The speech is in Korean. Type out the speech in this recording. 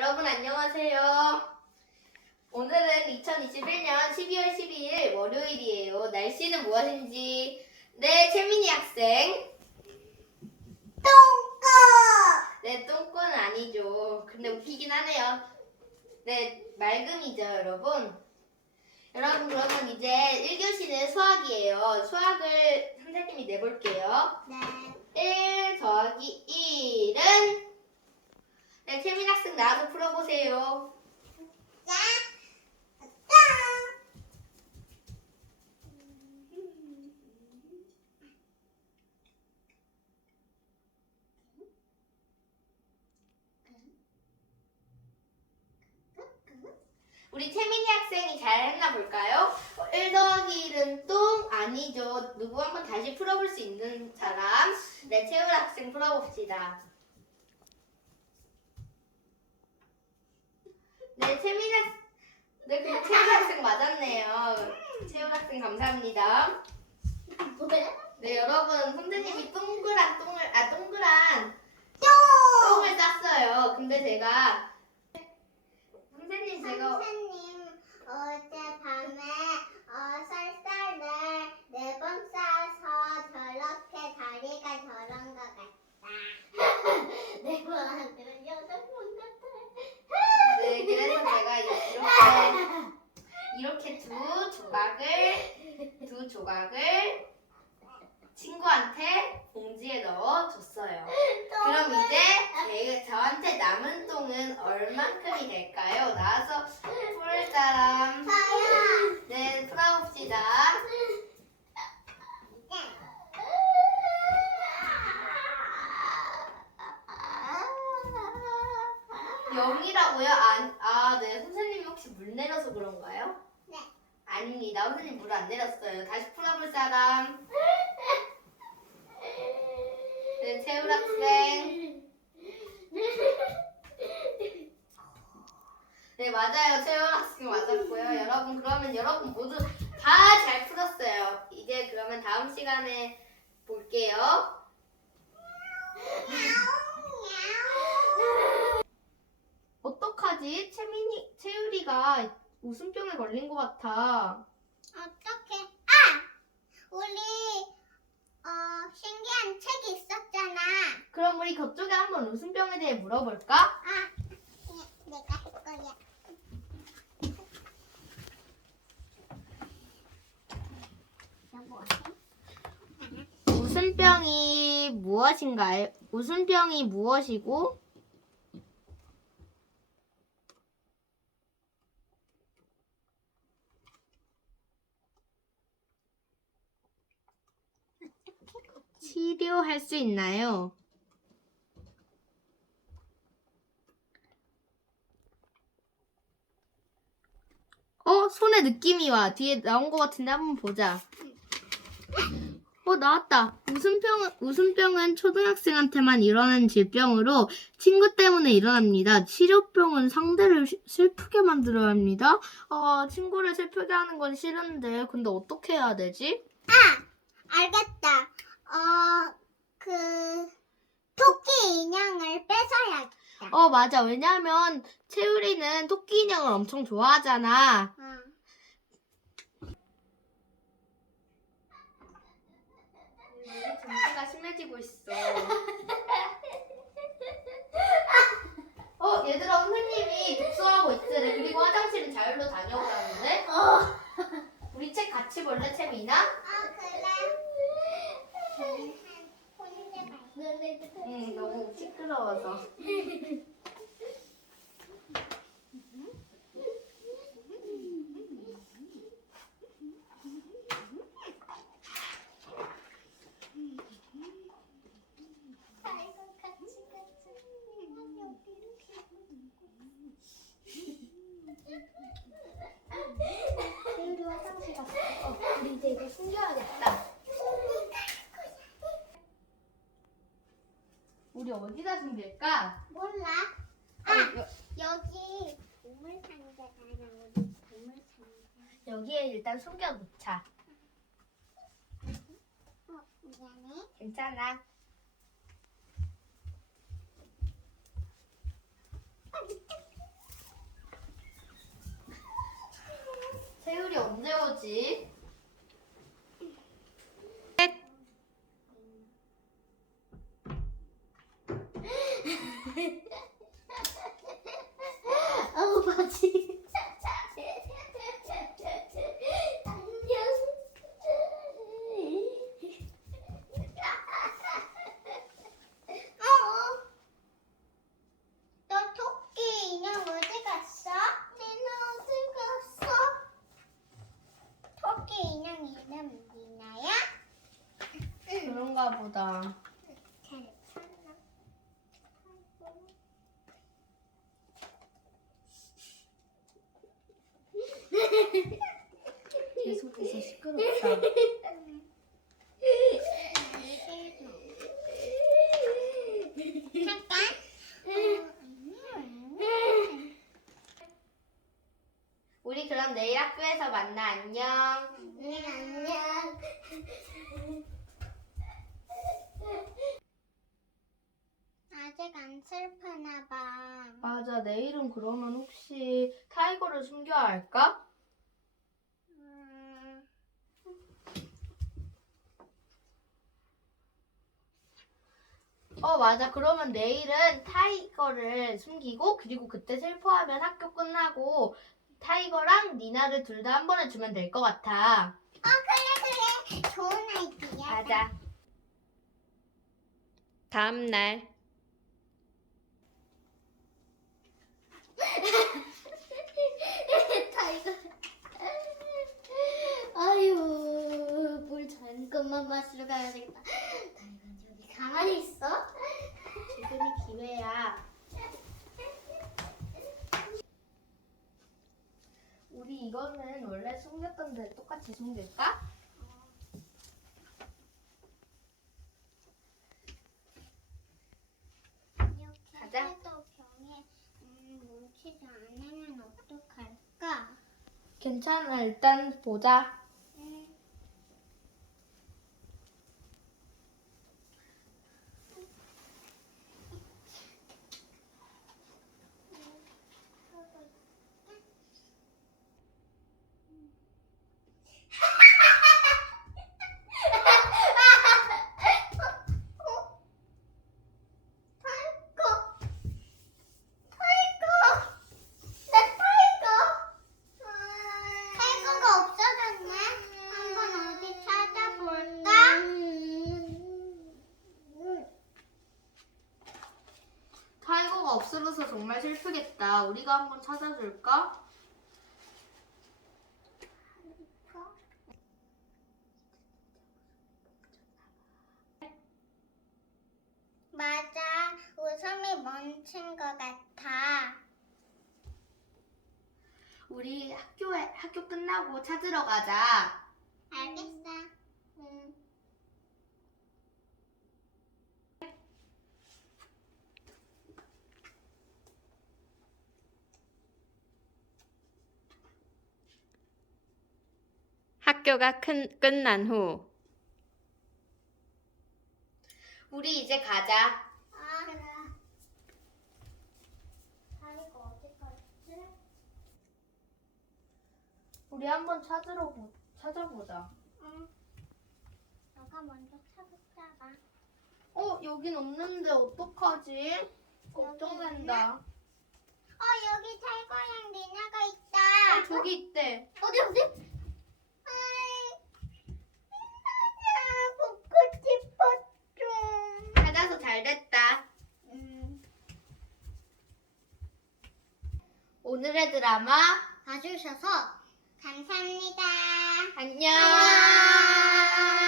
여러분 안녕하세요. 오늘은 2021년 12월 12일 월요일이에요. 날씨는 무엇인지 네 채민이 학생 똥꼬 네 똥꼬는 아니죠. 근데 웃기긴 하네요. 네 맑음이죠 여러분. 여러분 그러면 이제 1교시는 수학이에요. 수학을 선생님이 내볼게요. 네 1 더하기 1은 네 채민 학생 나와서 풀어보세요. 자, 자. 우리 태민이 학생이 잘 했나 볼까요? 1 더하기 1은 똥 아니죠. 누구 한번 다시 풀어볼 수 있는 사람? 네, 채울 학생 풀어봅시다. 네, 채민 학 네, 그 채울 학생 맞았네요. 채울 학생 감사합니다. 네, 여러분 선생님이 동그란 똥을 아 동그란 똥을 쌌어요. 근데 제가 선생님 제가 선생님 어젯밤에 어, 쌀쌀을 네 번 싸서 저렇게 다리가 저런 것 같다. 네번 하면 여덟 번 같아. 네, 그래서 제가 이렇게 이렇게 두 조각을 친구한테 봉지에 넣어 줬어요. 그럼 이제 제, 저한테 남은 똥은 얼만큼이 될까요? 나와서 풀 사람. 네 풀어봅시다. 영이라고요 아, 아, 네. 선생님이 혹시 물 내려서 그런가요? 네. 아닙니다. 선생님 물 안 내렸어요. 다시 풀어볼 사람. 네, 채울 학생. 네, 맞아요. 채울 학생 맞았고요. 여러분, 그러면 여러분 모두 다 잘 풀었어요. 이제 그러면 다음 시간에 볼게요. 어떡하지? 채민이, 채율이가 웃음병에 걸린 것 같아. 어떻게? 아, 우리 어 신기한 책이 있었잖아. 그럼 우리 그쪽에 한번 웃음병에 대해 물어볼까? 아, 네, 내가 할 거야. 여보, 웃음병이 무엇인가요? 웃음병이 무엇이고? 치료할 수 있나요? 어, 손에 느낌이 와. 뒤에 나온 것 같은데 한번 보자. 어, 나왔다. 웃음병은, 웃음병은 초등학생한테만 일어나는 질병으로 친구 때문에 일어납니다. 치료병은 상대를 시- 슬프게 만들어야 합니다. 아, 친구를 슬프게 하는 건 싫은데, 근데 어떻게 해야 되지? 알겠다. 어, 그 토끼 인형을 뺏어야겠다. 어, 맞아. 왜냐면, 채우리는 토끼 인형을 엄청 좋아하잖아. 어. 점수가 심해지고 있어. 어, 얘들아, 선생님이 독서하고 있으래. 그리고 화장실은 자율로 다녀오라는데? 우리 책 같이 볼래, 채민아? 아 그래. 혼자 갈 응, 너무 시 어디다 숨길까? 몰라. 아, 아 여, 여기 우물 상자가 나오는 우물 상자. 여기에 일단 숨겨놓자. 어, 괜찮아. 세율이 언제 오지? 그런가 보다. 계속해서 시끄럽다. 우리 그럼 내일 학교에서 만나. 안녕. 응, 안녕. 아직 안 슬프나 봐. 맞아, 내일은 그러면 혹시 타이거를 숨겨야 할까? 음, 어, 맞아. 그러면 내일은 타이거를 숨기고, 그리고 그때 슬퍼하면 학교 끝나고, 타이거랑 니나를 둘 다 한 번에 주면 될 것 같아. 어, 그래, 그래. 좋은 아이디야. 맞아. 다음 날. 타이거. 아유, 물 잠깐만 마시러 가야 되겠다. 타이거는 여기 가만히 있어. 지금이 기회야. 우리 이거는 원래 숨겼던 데 똑같이 숨길까? 이렇게 가자. 해도 병에 음, 뭉치지 않으면 어떡할까? 괜찮아. 일단 보자. 음. 타이거! 타이거! 내 타이거! 타이거가 없어졌네. 한번 어디 찾아볼까? 타이거가 없어져서 정말 슬프겠다. 우리가 한번 찾아줄까? 맞아. 웃음이 멈춘 것 같아. 우리 학교에 학교 끝나고 찾으러 가자. 알겠어. 응. 학교가 큰, 끝난 후 우리 이제 가자. 아, 그래. 어디? 우리 한번 찾으러 보, 찾아보자. 응. 너가 먼저 찾았잖아. 어, 여긴 없는데 어떡하지? 걱정된다. 어, 여기 타이거랑 리나가 어, 있다. 저기 있대. 어디, 어디? 잘 됐다. 음, 오늘의 드라마 봐주셔서 감사합니다. 안녕. 안녕.